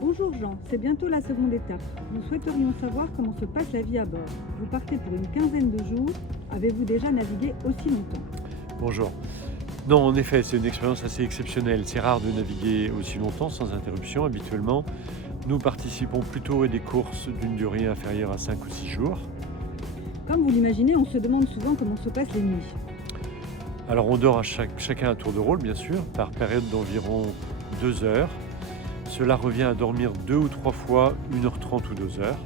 Bonjour Jean, c'est bientôt la seconde étape. Nous souhaiterions savoir comment se passe la vie à bord. Vous partez pour une quinzaine de jours. Avez-vous déjà navigué aussi longtemps? Bonjour. Non, en effet, c'est une expérience assez exceptionnelle. C'est rare de naviguer aussi longtemps sans interruption. Habituellement, nous participons plutôt à des courses d'une durée inférieure à 5 ou 6 jours. Comme vous l'imaginez, on se demande souvent comment se passent les nuits. Alors on dort chacun à tour de rôle, bien sûr, par période d'environ 2 heures. Cela revient à dormir 2 ou 3 fois 1h30 ou 2 heures,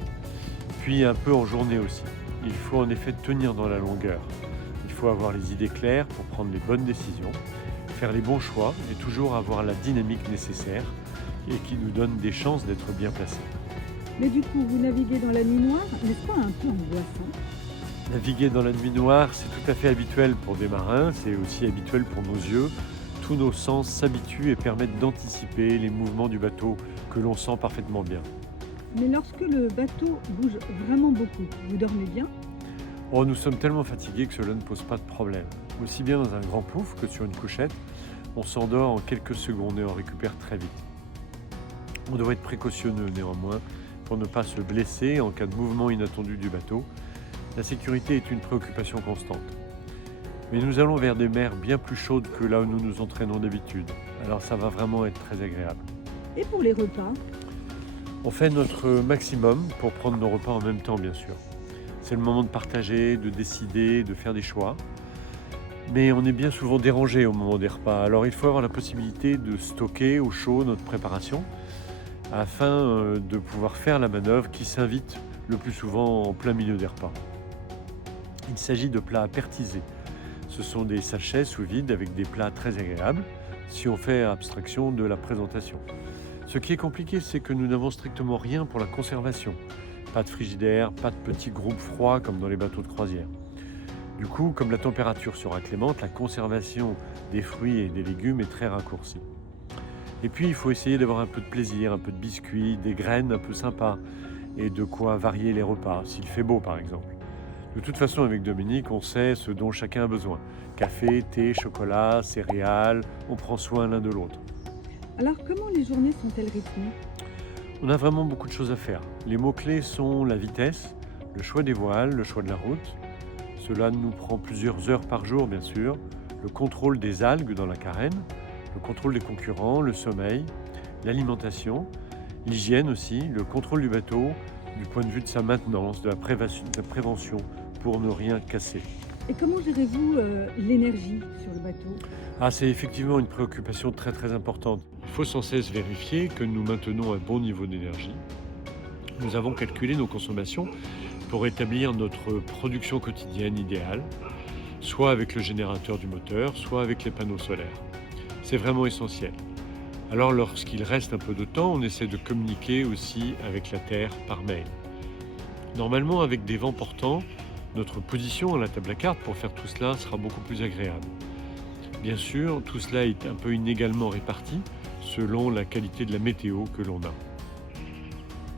puis un peu en journée aussi. Il faut en effet tenir dans la longueur. Il faut avoir les idées claires pour prendre les bonnes décisions, faire les bons choix et toujours avoir la dynamique nécessaire et qui nous donne des chances d'être bien placés. Mais du coup, vous naviguez dans la nuit noire, n'est-ce pas un peu angoissant? Naviguer dans la nuit noire, c'est tout à fait habituel pour des marins, c'est aussi habituel pour nos yeux. Tous nos sens s'habituent et permettent d'anticiper les mouvements du bateau que l'on sent parfaitement bien. Mais lorsque le bateau bouge vraiment beaucoup, vous dormez bien? Oh, nous sommes tellement fatigués que cela ne pose pas de problème. Aussi bien dans un grand pouf que sur une couchette, on s'endort en quelques secondes et on récupère très vite. On doit être précautionneux néanmoins pour ne pas se blesser en cas de mouvement inattendu du bateau. La sécurité est une préoccupation constante. Mais nous allons vers des mers bien plus chaudes que là où nous nous entraînons d'habitude. Alors ça va vraiment être très agréable. Et pour les repas? On fait notre maximum pour prendre nos repas en même temps, bien sûr. C'est le moment de partager, de décider, de faire des choix. Mais on est bien souvent dérangé au moment des repas. Alors il faut avoir la possibilité de stocker au chaud notre préparation afin de pouvoir faire la manœuvre qui s'invite le plus souvent en plein milieu des repas. Il s'agit de plats apertisés. Ce sont des sachets sous vide avec des plats très agréables si on fait abstraction de la présentation. Ce qui est compliqué, c'est que nous n'avons strictement rien pour la conservation. Pas de frigidaire, pas de petits groupes froids comme dans les bateaux de croisière. Du coup, comme la température sera clémente, la conservation des fruits et des légumes est très raccourcie. Et puis, il faut essayer d'avoir un peu de plaisir, un peu de biscuits, des graines un peu sympas et de quoi varier les repas, s'il fait beau par exemple. De toute façon, avec Dominique, on sait ce dont chacun a besoin. Café, thé, chocolat, céréales, on prend soin l'un de l'autre. Alors comment les journées sont-elles rythmées? On a vraiment beaucoup de choses à faire. Les mots-clés sont la vitesse, le choix des voiles, le choix de la route. Cela nous prend plusieurs heures par jour, bien sûr. Le contrôle des algues dans la carène, le contrôle des concurrents, le sommeil, l'alimentation, l'hygiène aussi, le contrôle du bateau, du point de vue de sa maintenance, de la prévention pour ne rien casser. Et comment gérez-vous l'énergie sur le bateau? Ah, c'est effectivement une préoccupation très très importante. Il faut sans cesse vérifier que nous maintenons un bon niveau d'énergie. Nous avons calculé nos consommations pour établir notre production quotidienne idéale, soit avec le générateur du moteur, soit avec les panneaux solaires. C'est vraiment essentiel. Alors lorsqu'il reste un peu de temps, on essaie de communiquer aussi avec la Terre par mail. Normalement, avec des vents portants, notre position à la table à cartes pour faire tout cela sera beaucoup plus agréable. Bien sûr, tout cela est un peu inégalement réparti selon la qualité de la météo que l'on a.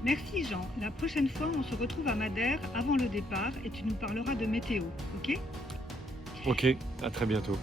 Merci Jean. La prochaine fois, on se retrouve à Madère avant le départ et tu nous parleras de météo, ok? Ok, à très bientôt.